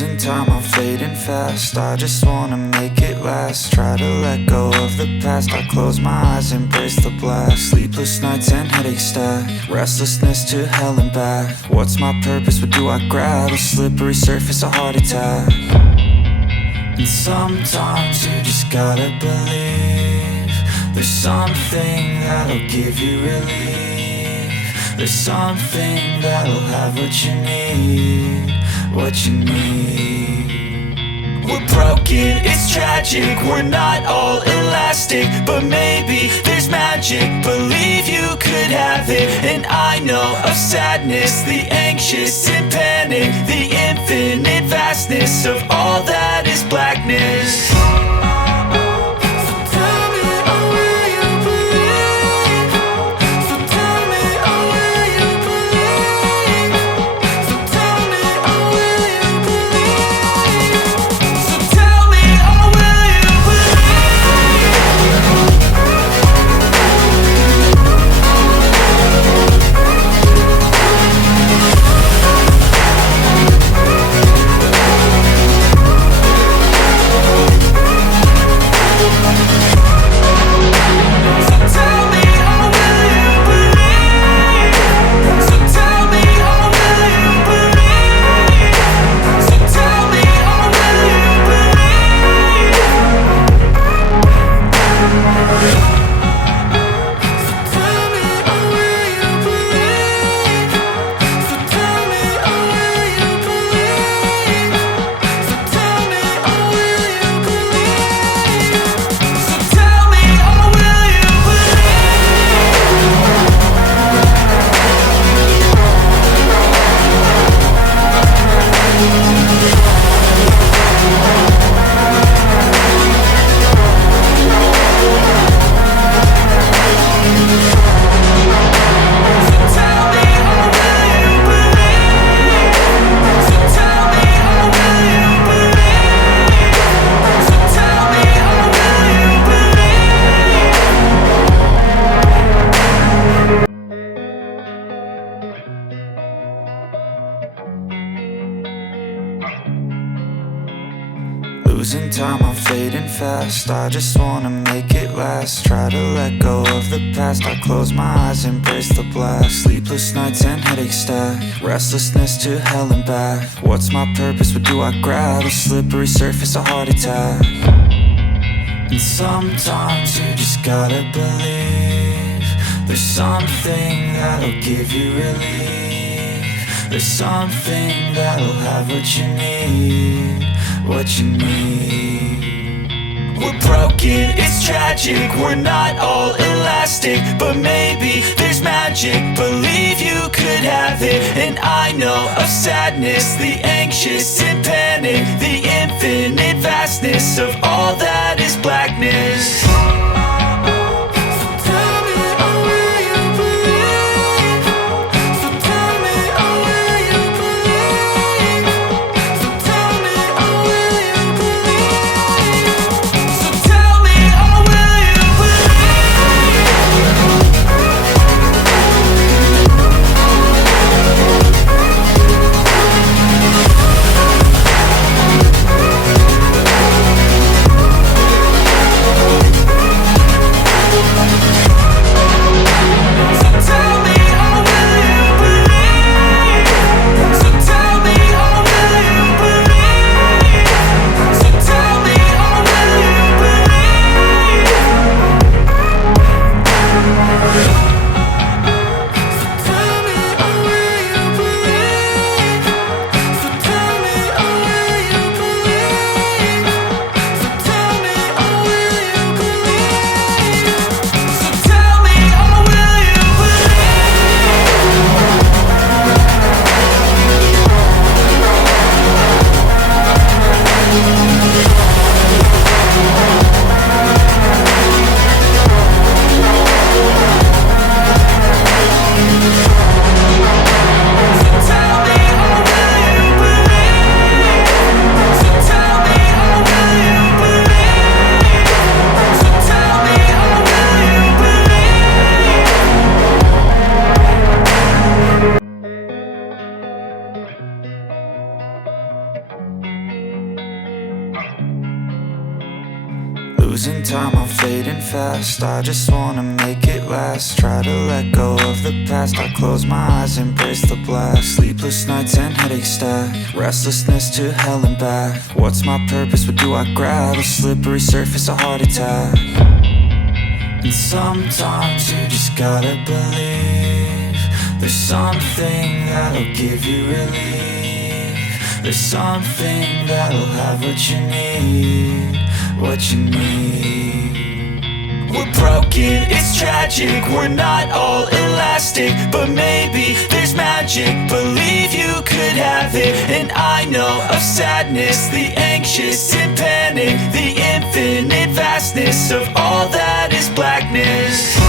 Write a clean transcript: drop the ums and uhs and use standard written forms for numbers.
Losing time, I'm fading fast. I just wanna make it last. Try to let go of the past. I close my eyes, embrace the blast. Sleepless nights and headache stack. Restlessness to hell and back. What's my purpose? What do I grab? A slippery surface, a heart attack. And sometimes you just gotta believe there's something that'll give you relief. There's something that'll have what you need. What you need. We're broken, it's tragic. We're not all elastic, but maybe there's magic. Believe you could have it. And I know of sadness, the anxious and panic, the infinite vastness of all that is blackness. Losing time, I'm fading fast. I just wanna make it last. Try to let go of the past. I close my eyes, embrace the blast. Sleepless nights and headache stack. Restlessness to hell and back. What's my purpose? What do I grab? A slippery surface, a heart attack. And sometimes you just gotta believe there's something that'll give you relief. There's something that'll have what you need. What you need. We're broken, it's tragic. We're not all elastic, but maybe there's magic. Believe you could have it. And I know of sadness, the anxious and panic, the infinite vastness of all that is blackness. fading fast, I just wanna make it last. Try to let go of the past, I close my eyes, embrace the blast. Sleepless nights and headaches stack, restlessness to hell and back. What's my purpose, what do I grab? A slippery surface, a heart attack. And sometimes you just gotta believe there's something that'll give you relief. There's something that'll have what you need, what you need. We're broken, it's tragic, we're not all elastic, but maybe there's magic, believe you could have it. And I know of sadness, the anxious and panic, the infinite vastness of all that is blackness.